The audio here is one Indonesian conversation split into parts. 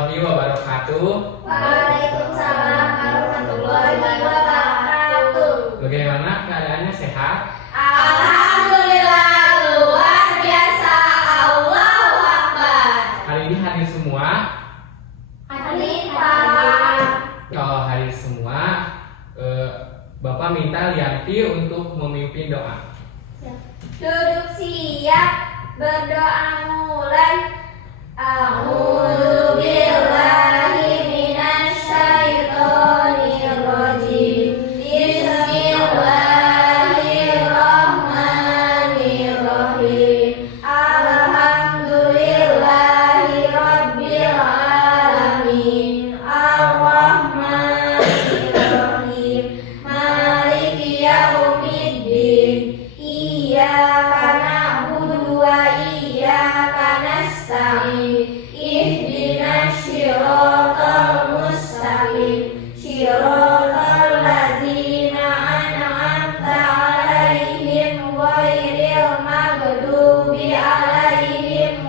warahmatullahi wabarakatuh. Waalaikumsalam warahmatullahi wabarakatuh. Bagaimana keadaannya, sehat? Alhamdulillah, luar biasa. Allahu Akbar. Hari ini hadir semua. Hadir Pak. Kalau hadir semua, Bapak minta Lianti untuk memimpin doa. Duduk siap, berdoa mulai. A'udzu billahi minasy syaithanir rajim. Bismillahirrahmanirrahim. Alhamdulillahi rabbil alamin. Arrahmanirrahim. Maliki yaumiddin. Iyyaka na'budu wa iyyaka nasta'in. Ihdinas siratal mustaqim. Siratal ladzina an'amta 'alaihim ghairil maghdubi 'alaihim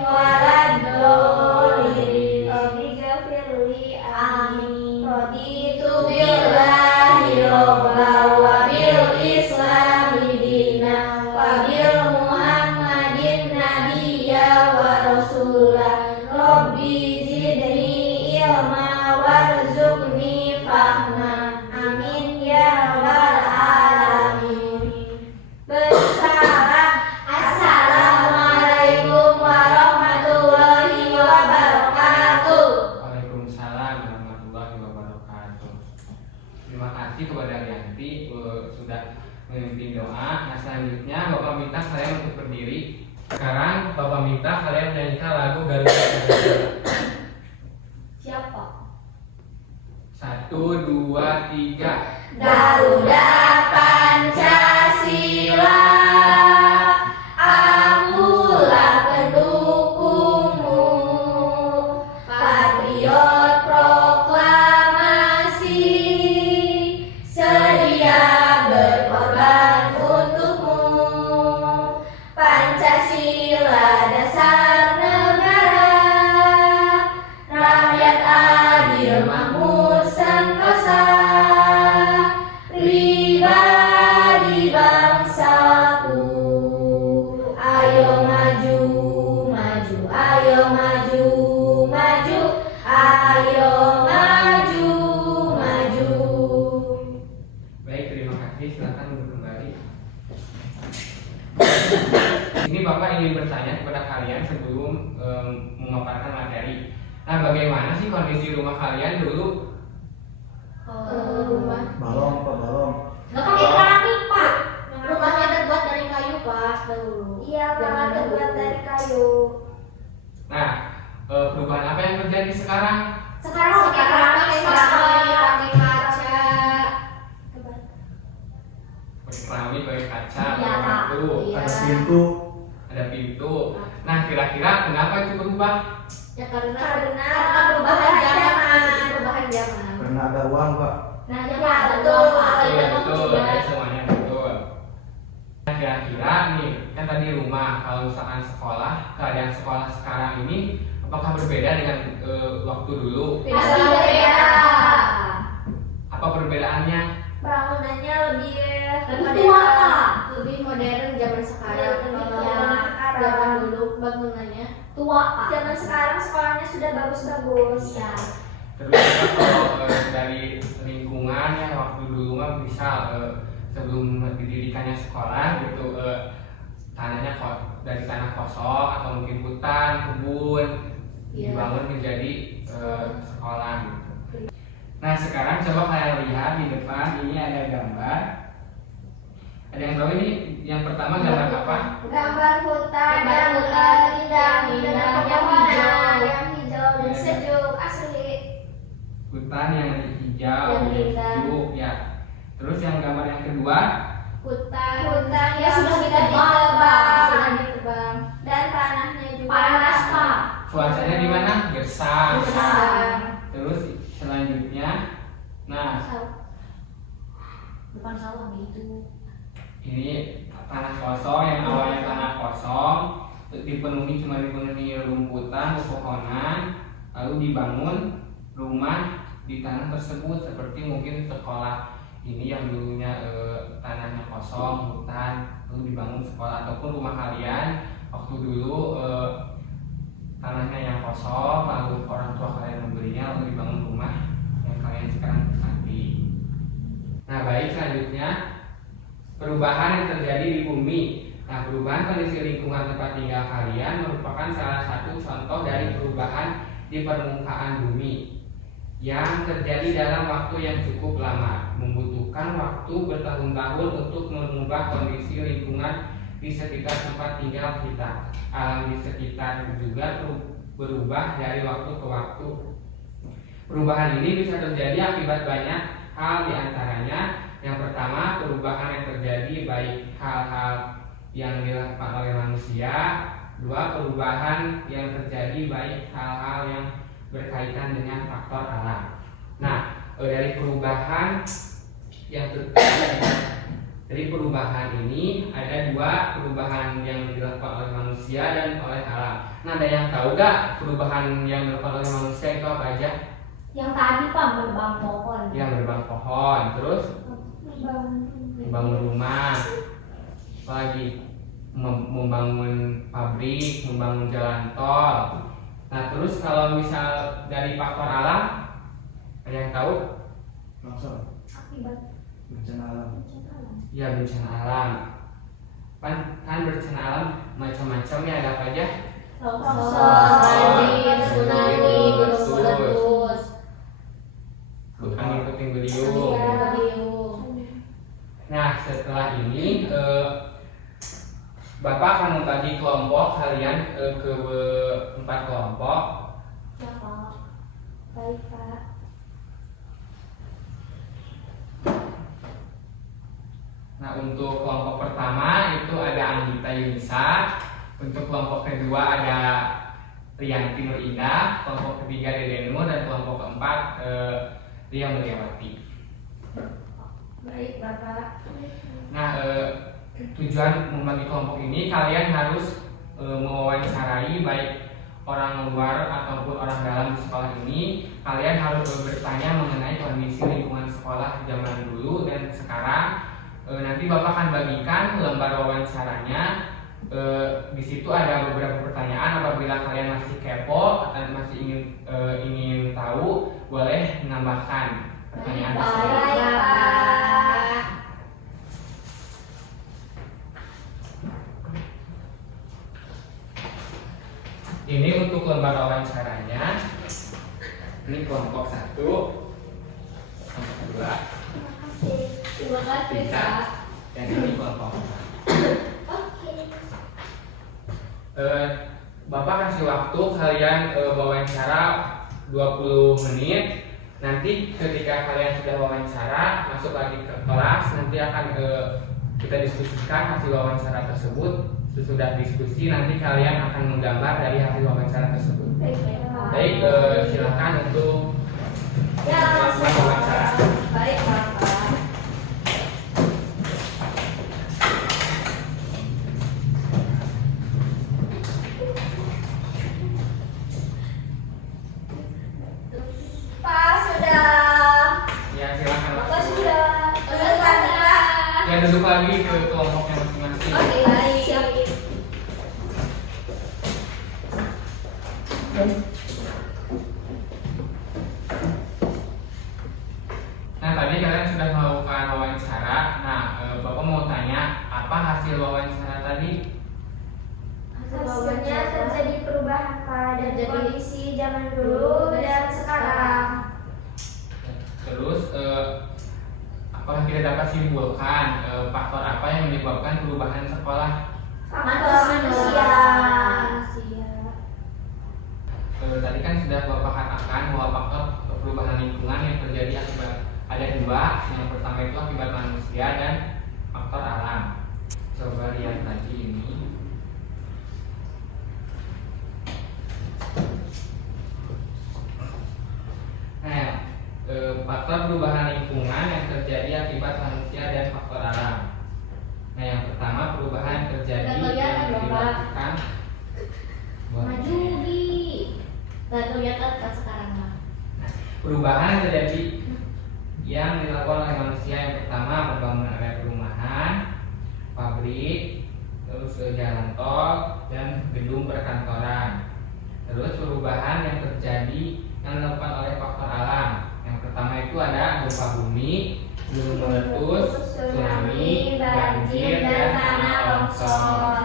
waladdallin. Rabbi ghfirli amin. Raditu billahi robba wa bil islami dina wa bil muhammadin nabiyya wa rasulah. Rabbi zidni ilma warzuqni fahma. Amin ya rabbal alamin. Bersalam. Assalamualaikum warahmatullahi wabarakatuh. Waalaikumsalam warahmatullahi wabarakatuh. Terima kasih kepada Lianti sudah memimpin doa. Nah, selanjutnya Bapak minta saya untuk berdiri. Sekarang Bapak minta kalian menyanyikan lagu Garuda Pancasila. Siapa? 1, 2, 3. Garuda Pancasila, akulah pendukungmu. Patriot proklamasi, sedia berkorban untukmu. Pancasila dasar negara, rakyat adil makmur sentosa. Pribadi bangsaku, ayo maju, maju, ayo maju, maju, ayo maju, maju. Baik, terima kasih. Silakan duduk kembali. Ini Bapak ingin bertanya kepada kalian sebelum memaparkan materi. Nah, bagaimana sih kondisi rumah kalian dulu? Rumah Balong, Pak, balong. nggak pakai keramik, Pak. Rumahnya terbuat dari kayu, Pak. Iya, Pak, Jangan terbuat dulu. dari kayu. Nah, perubahan apa yang terjadi sekarang? Sekarang pakai Pakai keramik, kaca. Pakai keramik, pakai kaca, Iya, pakai Pak. batu, Iya. Ada pintu. ada pintu. Nah, kira-kira kenapa itu berubah? Ya karena perubahan zaman. Perubahan zaman. Karena ada uang, Pak. Nah, Ya, ya, betul. betul. Iya, Ada betul, juga. ya, semuanya betul. Nah, kira-kira nih, kan tadi rumah, kalau misalkan sekolah, keadaan sekolah sekarang ini apakah berbeda dengan waktu dulu? Pasti berbeda. Apa perbedaannya? Bangunannya lebih Tua, Pak. Lebih modern zaman sekarang. Iya, lebih Kalau modern sekarang. zaman dulu bangunannya tua, Pak. Zaman sekarang sekolahnya sudah bagus-bagus. Iya. Terus kalau dari lingkungan ya waktu dulu mah misal sebelum didirikannya sekolah gitu tanahnya dari tanah kosong atau mungkin hutan, kebun Iya. dibangun menjadi sekolah gitu. Nah, sekarang coba kalian lihat di depan ini ada gambar. Ada yang tahu ini yang pertama gambar apa? Gambar hutan Gambar yang hutan indah, yang dengan hijau. pepohonan yang hijau dan Iya. sejuk asli. Hutan yang hijau, Yang yang indah. sejuk ya. Terus yang gambar yang kedua, Hutan Ya yang sudah sudah ditebang. Sudah ditebang ditebang. dan tanahnya juga Panas, Pak. cuacanya di mana? Gersang. Gersang. Terus selanjutnya, nah Bukan sawah gitu. ini tanah kosong yang awalnya tanah kosong dipenuhi rumputan, pepohonan. lalu dibangun rumah di tanah tersebut, seperti mungkin sekolah ini yang dulunya tanahnya kosong, hutan, lalu dibangun sekolah, ataupun rumah kalian waktu dulu tanahnya yang kosong, lalu orang tua kalian membelinya, lalu dibangun rumah yang kalian sekarang tempati. Nah, baik, selanjutnya perubahan yang terjadi di bumi. Nah, perubahan kondisi lingkungan tempat tinggal kalian merupakan salah satu contoh dari perubahan di permukaan bumi yang terjadi dalam waktu yang cukup lama, membutuhkan waktu bertahun-tahun untuk mengubah kondisi lingkungan di sekitar tempat tinggal kita. Alam di sekitar juga berubah dari waktu ke waktu. Perubahan ini bisa terjadi akibat banyak hal, diantaranya yang pertama, perubahan yang terjadi baik hal-hal yang dilakukan oleh manusia. Dua, perubahan yang terjadi baik hal-hal yang berkaitan dengan faktor alam. Nah, dari perubahan yang dari perubahan ini ada dua, perubahan yang dilakukan oleh manusia dan oleh alam. Nah, ada yang tahu gak perubahan yang dilakukan oleh manusia itu apa aja? Yang tadi Pak, berbang pohon. Yang berbang pohon, terus membangun rumah, apalagi membangun pabrik, membangun jalan tol. Nah, terus kalau misal dari faktor alam, ada yang tahu? Longsor, Akibat bencana alam. Ya, bencana alam. Kan bencana alam macam-macam ya, ada apa aja? Longsor, banjir, tsunami, gunung meletus, Angin puting beliung. Nah, setelah ini Bapak akan membagi kelompok kalian ke 4 kelompok. Ya Pak. Baik Pak. Nah, untuk kelompok pertama itu ada Anggita Yunisa. Untuk kelompok kedua ada Rianti Nur Indah. Kelompok ketiga Dede Nur, dan kelompok keempat Ria Mulyawati. Baik Bapak. Nah, tujuan membagi kelompok ini, kalian harus mewawancarai baik orang luar ataupun orang dalam di sekolah ini. Kalian harus bertanya mengenai kondisi lingkungan sekolah zaman dulu dan sekarang. Nanti Bapak akan bagikan lembar wawancaranya. Di situ ada beberapa pertanyaan. Apabila kalian masih kepo atau masih ingin tahu, boleh menambahkan pertanyaan tersebut. Baik Pak. Ini untuk lembar wawancaranya. Ini kelompok 1, kelompok 2, Terima kasih 3, Pak. dan ini kelompok 4. Bapak kasih waktu kalian wawancara 20 menit. Nanti ketika kalian sudah wawancara, masuk lagi ke kelas, nanti akan kita diskusikan hasil wawancara tersebut. Sesudah diskusi, nanti kalian akan menggambar dari hasil wawancara tersebut. Baik, silakan untuk melakukan wawancara. Baik Bapak. Pak sudah. Ya, silakan. Bapak sudah. Terus lagi Pak. Ya, duduk lagi ke kelompoknya masing-masing. Oke baik. Siap. Nah, tadi kalian sudah melakukan wawancara. Nah, Bapak mau tanya, apa hasil wawancara tadi? Hasilnya terjadi perubahan pada kondisi zaman dulu dan sekarang. Terus, apakah kita dapat simpulkan faktor apa yang menyebabkan perubahan sekolah? Faktor manusia. Tadi kan sudah Bapak katakan bahwa faktor perubahan lingkungan yang terjadi akibat ada 2. Yang pertama itu akibat manusia dan faktor alam. Coba lihat tadi ini. Nah, faktor perubahan lingkungan yang terjadi akibat manusia dan faktor alam. Nah, yang pertama perubahan terjadi Nggak kelihatan, yang Bapak. dilakukan. Maju Bi. Nggak kelihatan kan sekarang mah. Perubahan terjadi yang dilakukan oleh manusia. Yang pertama, pembangunan area perumahan, pabrik, terus jalan tol dan gedung perkantoran. Terus perubahan yang terjadi yang dilakukan oleh faktor alam. Yang pertama itu ada gempa bumi, gunung meletus, tsunami, banjir, dan tanah longsor.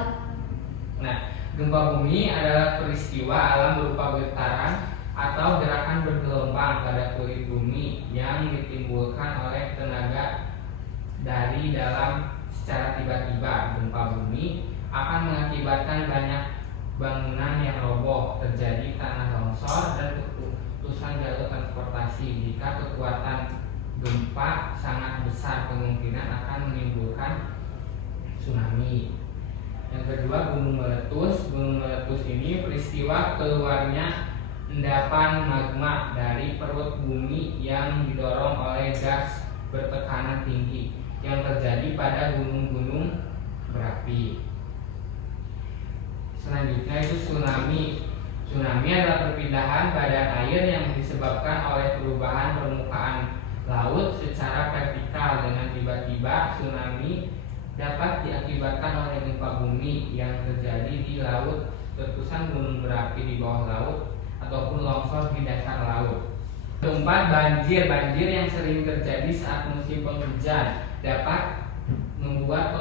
Nah, gempa bumi adalah peristiwa alam berupa getaran atau gerakan bergelombang pada kulit bumi yang ditimbulkan oleh tenaga dari dalam secara tiba-tiba. Gempa bumi akan mengakibatkan banyak bangunan yang roboh, terjadi tanah longsor, dan keputusan jalur transportasi. Jika kekuatan gempa sangat besar, kemungkinan akan menimbulkan tsunami. Yang kedua, gunung meletus. Gunung meletus ini peristiwa keluarnya endapan magma dari perut bumi yang didorong oleh gas bertekanan tinggi yang terjadi pada gunung-gunung berapi. Selanjutnya itu tsunami. Tsunami adalah perpindahan badan air yang disebabkan oleh perubahan permukaan laut secara vertikal. Dengan tiba-tiba, tsunami dapat diakibatkan oleh gempa bumi yang terjadi di laut, letusan gunung berapi di bawah laut, ataupun longsor di dasar laut. Keempat, banjir. Banjir yang sering terjadi saat musim penghujan dapat membuat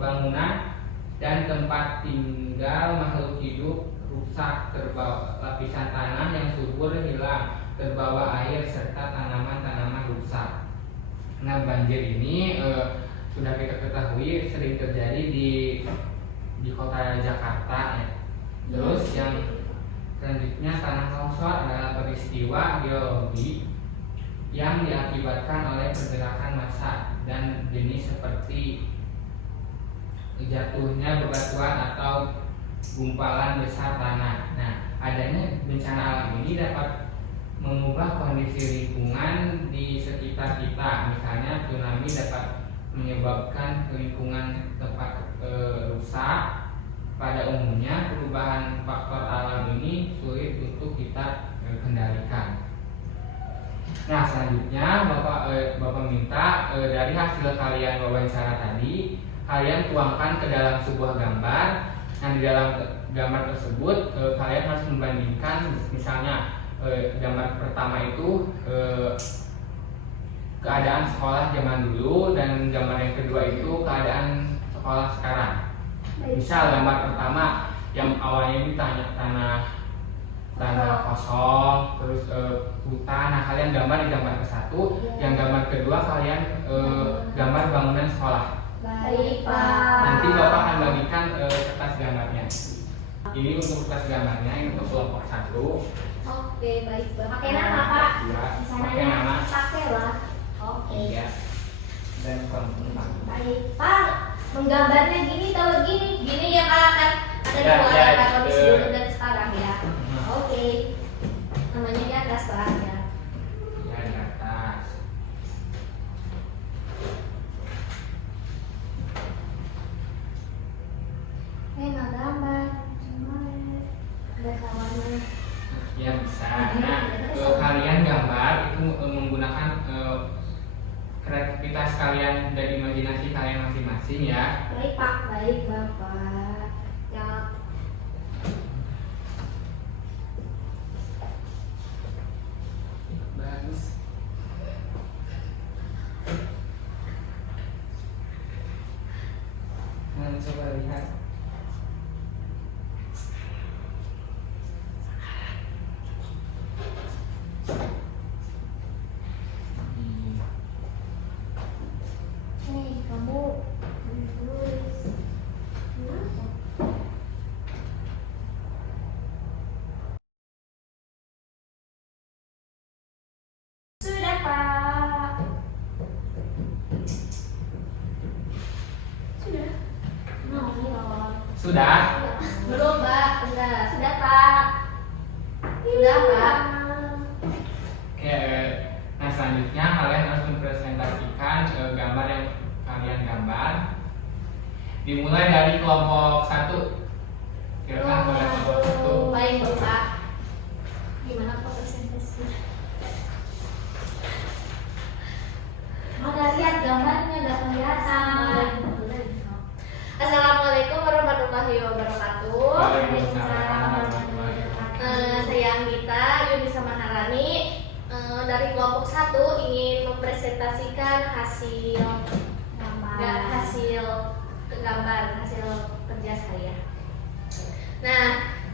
bangunan dan tempat tinggal makhluk hidup rusak, terbawa lapisan tanah yang subur hilang, terbawa air, serta tanaman-tanaman rusak. Nah, banjir ini sudah kita ketahui sering terjadi di kota Jakarta ya. Terus yang selanjutnya, tanah longsor adalah peristiwa geologi yang diakibatkan oleh pergerakan massa dan jenis seperti jatuhnya bebatuan atau gumpalan besar tanah. Nah, adanya bencana alam ini dapat mengubah kondisi lingkungan di sekitar kita. Misalnya tsunami dapat menyebabkan lingkungan tempat rusak. Pada umumnya, perubahan faktor alam ini sulit untuk kita kendalikan. Nah, selanjutnya Bapak minta dari hasil kalian wawancara tadi, kalian tuangkan ke dalam sebuah gambar. Nah, di dalam gambar tersebut kalian harus membandingkan, misalnya gambar pertama itu keadaan sekolah zaman dulu, dan gambar yang kedua itu keadaan sekolah sekarang. Misal gambar pertama yang awalnya ini tanah kosong, terus hutan. Nah, kalian gambar di gambar ke-1. Yang gambar kedua kalian gambar bangunan sekolah. Baik, Pak. Nanti Bapak akan bagikan kertas gambarnya. Ini untuk kertas gambarnya, ini untuk kelompok 1. Oke, baik Pak. Pakai nama, Pak. Ya, Misalnya pakai nama. pakai lah. Oke. Iya. Dan kelompok 4. Baik, Pak. Menggambarnya gini atau gini? Gini ya Kak, kan ada Ya, dua ya, kan kondisi dulu dan sekarang ya. Oke. Namanya di atas Pak ya. Ya, di atas. Nggak gambar. Ada kawannya. Ya, bisa. Nah, kalian gambar itu menggunakan kreativitas kalian dan imajinasi kalian masing-masing ya. Baik, Pak. Baik Bapak. Ya. Bagus. Nah, coba lihat. Nih, kamu tulis. Sudah, Pak. Sudah. Sudah? Belum Mbak, enggak. Sudah, Pak. Sudah, Pak. Oke, nah selanjutnya kalian harus mempresentasikan gambar yang kalian gambar. Dimulai dari kelompok 1. Silakan mulai kelompok 1. Baik Bapak. Gimana kok presentasinya? Mana lihat gambarnya nggak kelihatan. Assalamualaikum warahmatullahi wabarakatuh. Waalaikumsalam warahmatullahi wabarakatuh. Saya Anggita Yunisa Maharani dari kelompok 1 ingin mempresentasikan hasil hasil kerja saya. Nah,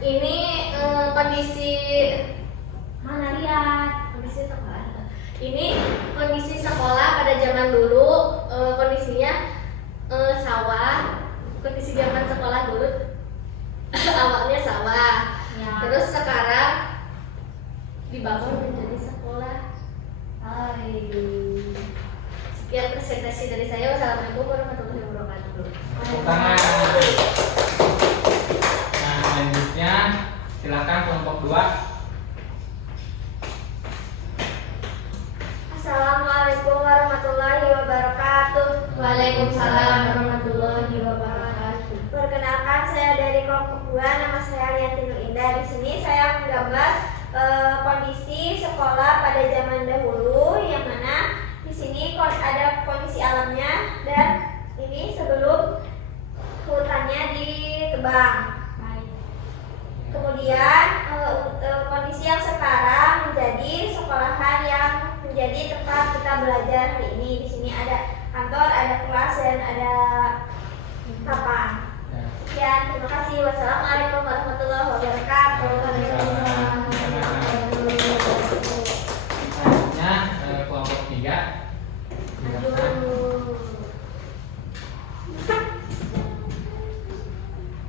ini kondisi Mana lihat. kondisi sekolah. Ini kondisi sekolah pada zaman dulu, kondisinya sawah. Kondisi zaman sekolah dulu awalnya sawah. Ya. Terus sekarang dibangun menjadi sekolah. Sekian presentasi dari saya. Wassalamualaikum warahmatullahi wabarakatuh. Tepuk tangan. Nah, selanjutnya silakan kelompok 2. Assalamualaikum warahmatullahi wabarakatuh. Waalaikumsalam warahmatullahi wabarakatuh. Perkenalkan, saya dari kelompok 2, nama saya Riantinur Indah. Di sini saya menggambar kondisi sekolah pada zaman dahulu, yang mana di sini ada kondisi alamnya dan ini sebelum hutannya ditebang. Kemudian kondisi yang sekarang menjadi sekolahan yang menjadi tempat kita belajar hari ini. Di sini ada kantor, ada kelas, dan ada papan. Sekian, terima kasih. Wassalamualaikum warahmatullahi wabarakatuh. Selanjutnya kelompok 3.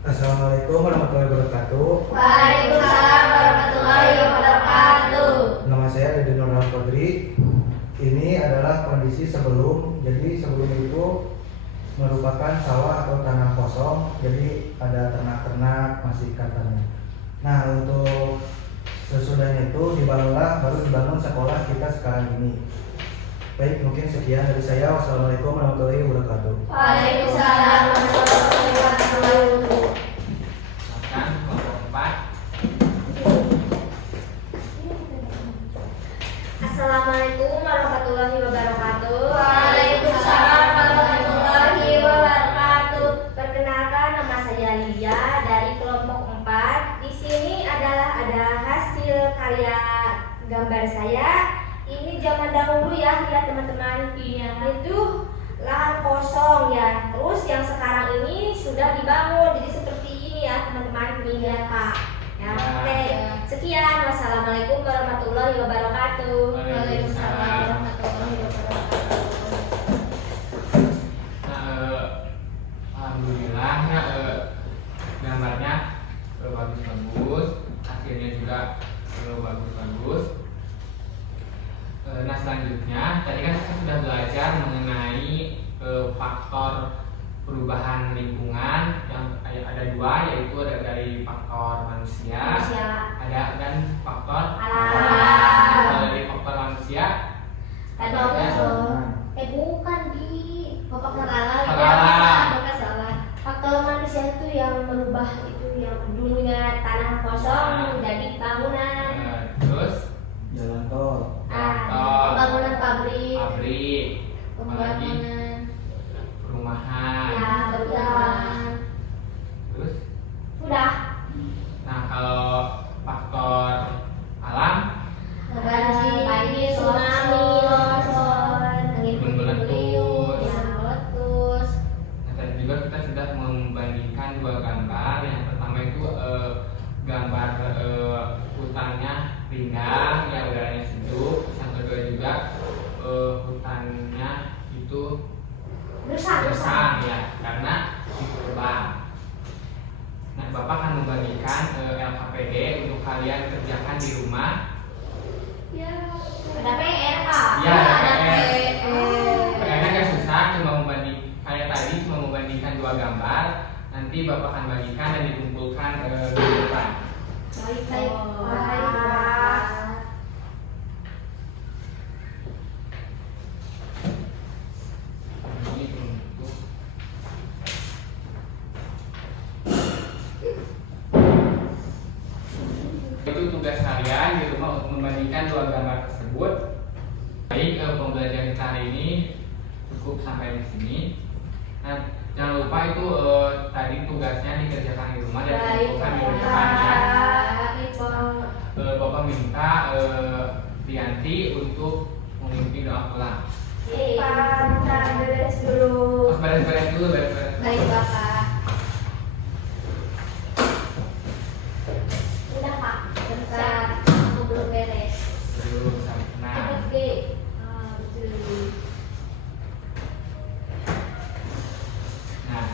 Assalamualaikum warahmatullahi wabarakatuh. Waalaikumsalam warahmatullahi wabarakatuh. Nama saya Dede Nurul Fadri. Ini adalah kondisi sebelum. Jadi sebelum itu merupakan sawah atau tanah kosong. Jadi ada ternak-ternak masih katanya. Nah, untuk sesudahnya itu baru dibangun sekolah kita sekarang ini. Baik, mungkin sekian dari saya. Wassalamualaikum warahmatullahi wabarakatuh. Waalaikumsalam warahmatullahi wabarakatuh. Silakan kelompok 4. Assalamualaikum warahmatullahi wabarakatuh. Waalaikumsalam warahmatullahi wabarakatuh. Perkenalkan, nama saya Lia dari kelompok 4. Di sini ada hasil karya gambar saya. Ini zaman dahulu ya, lihat teman-teman. Iya. Itu lahan kosong ya. Terus yang sekarang ini sudah dibangun. Jadi seperti ini ya teman-teman. Ini ya Kak. Ya, oke. Sekian. Wassalamualaikum warahmatullahi wabarakatuh. Waalaikumsalam warahmatullahi wabarakatuh. Nah, alhamdulillah ya, gambarnya bagus-bagus, hasilnya juga bagus-bagus. Nah, selanjutnya tadi kan kita sudah belajar mengenai faktor perubahan lingkungan yang ada 2, yaitu ada dari faktor manusia, ada dan faktor Alam. Kalau dari faktor manusia Ada bukan di Faktor alam. Alam. Salah. faktor manusia itu yang merubah itu, yang dulunya tanah kosong menjadi bangunan. terus Jalan tol. Pembangunan pabrik. apalagi Pembangunan. perumahan. Ya, betul. Terus, Sudah. nah kalau faktor alam, Banjir, tsunami, longsor, angin gunung meletus. ya, meletus. Nah, tadi juga kita sudah membandingkan 2 gambar. Yang pertama itu gambar hutannya rindang, ya udaranya sejuk. Yang kedua juga hutannya itu gersang ya, karena ditebang. Nah, Bapak akan membagikan LKPD untuk kalian kerjakan di rumah. Ada PR, Pak. Ya, ada Ada PR. PR-nya agak susah, cuma kayak tadi cuma membandingkan 2 gambar. Nanti Bapak akan bagikan dan dikumpulkan di depan. Baik, Pak. Ini untuk itu tugas kalian di rumah untuk membandingkan dua gambar tersebut. Baik, pembelajaran kita hari ini cukup sampai di sini. Nah, jangan lupa itu tadi tugasnya dikerjakan di rumah dan dikumpulkan minggu depan ya. Bapak minta Rianti untuk memimpin doa pulang. Pak, kita beres dulu. Beres-beres dulu, beres-beres. Baik Bapak. Udah Pak. Bentar, aku belum beres. Dulu sampai tenang. Oke. Nah,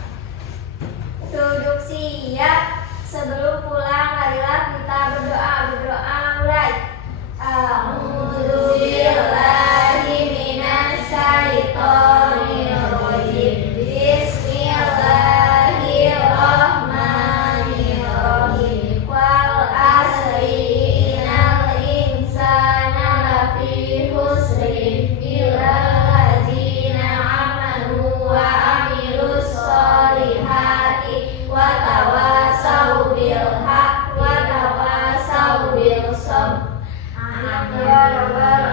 Duduk siap. Sebelum pulang, marilah kita berdoa. Berdoa mulai. A'udzubillahi minasyaitonirrajim. Bismillahirrahmanirrahim. Wal asri innal insana lafi khusrin illal ladzina amanu wa amilus solihati wa tawasau bil haq wa tawasau bil sabr. Anak ya rabbal